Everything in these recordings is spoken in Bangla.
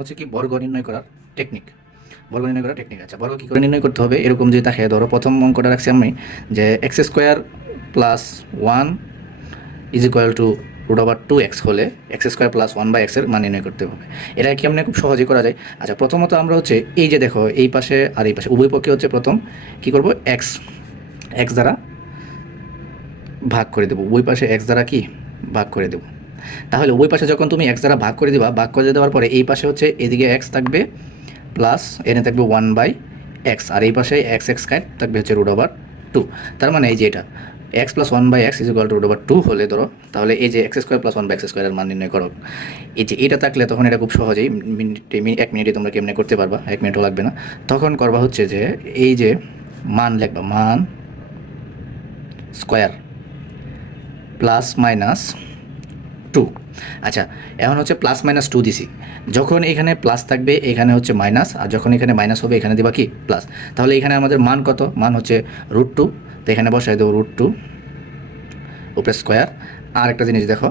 হচ্ছে কি বর্গ নির্ণয় করার টেকনিক বর্গ নির্ণয় করার টেকনিক আছে। বর্গ কী করে নির্ণয় করতে হবে? এরকম যে তাকে ধরো প্রথম অঙ্কটা রাখছি আমি, যে x square plus one is equal to root over two x হলে x square plus one by এক্সের মান নির্ণয় করতে হবে। এটা কি আমরা খুব সহজে করা যায়? আচ্ছা প্রথমত আমরা হচ্ছে এই যে দেখো, এই পাশে আর এই পাশে, উভয় পক্ষে হচ্ছে প্রথম কি করব? এক্স এক্স দ্বারা ভাগ করে দেবো। উভয় পাশে এক্স দ্বারা কি? ভাগ করে দেবো। তাহলে ওই পাশে যখন তুমি এক্স দ্বারা ভাগ করে দিবা, ভাগ করে দেওয়ার পরে এই পাশে হচ্ছে এদিকে এক্স থাকবে প্লাস এনে থাকবে ওয়ান বাই এক্স আর এই পাশে এক্স এক্স কাইট থাকবে হচ্ছে রুট ওভার টু তার মানে এই যে এটা x plus one by x is equal to root over two হলে ধরো, তাহলে এই যে x square plus one by x স্কোয়ারের মান নির্ণয় করো। এই যে এটা থাকলে তখন এটা খুব সহজেই মিনিটে এক মিনিটে তোমরা কেমনে করতে পারবা, এক মিনিটও লাগবে না। তখন করবা হচ্ছে যে এই যে মান লিখবা, মান স্কোয়ার প্লাস মাইনাস টু আচ্ছা এখন হচ্ছে প্লাস মাইনাস টু দিছি। যখন এখানে প্লাস থাকবে, এখানে হচ্ছে মাইনাস আর যখন এখানে মাইনাস হবে, এখানে দেবা কি? প্লাস তাহলে এখানে আমাদের মান কত? মান হচ্ছে রুট টু তো এখানে বসাই দেবো রুট টু উপরে স্কোয়ার আর একটা জিনিস দেখো,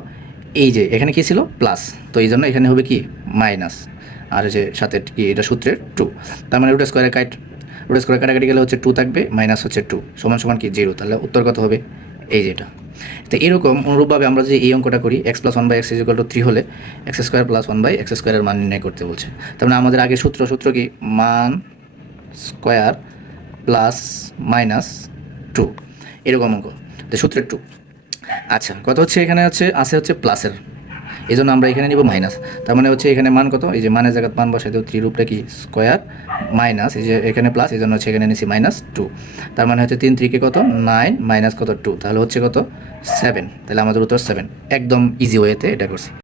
এই যে এখানে কি ছিল? প্লাস তো এই জন্য এখানে হবে কি? মাইনাস আর হচ্ছে সাথে কি? এটা সূত্রের টু তার মানে রুট স্কোয়ারের কাট রুট স্কোয়ার কাটাকাটি গেলে হচ্ছে টু থাকবে মাইনাস হচ্ছে টু সমান সমান কি? জিরো তাহলে উত্তর কত হবে? এই যেটা তো এরকম অনুরূপভাবে আমরা যে এই অঙ্কটা করি x plus one by x is equal to three হলে x square plus one by x স্কোয়ারের মান নির্ণয় করতে বলছে। তার মানে আমাদের আগে সূত্র সূত্র কি? মান স্কোয়ার প্লাস মাইনাস টু এরকম অঙ্ক। তো সূত্রের টু আচ্ছা কত হচ্ছে এখানে হচ্ছে, আছে হচ্ছে প্লাসের এই জন্য আমরা এখানে নিব মাইনাস। তার মানে হচ্ছে এখানে মান কত? এই যে মানের জায়গায় মান বসাই তো কি স্কোয়ার মাইনাস, এই যে এখানে প্লাস এই জন্য হচ্ছে এখানে নিচ্ছি মাইনাস টু তার মানে হচ্ছে তিন থ্রিকে কত? নাইন মাইনাস কত? টু তাহলে হচ্ছে কত? সেভেন তাহলে আমাদের উত্তর সেভেন একদম ইজি ওয়েতে এটা করছি।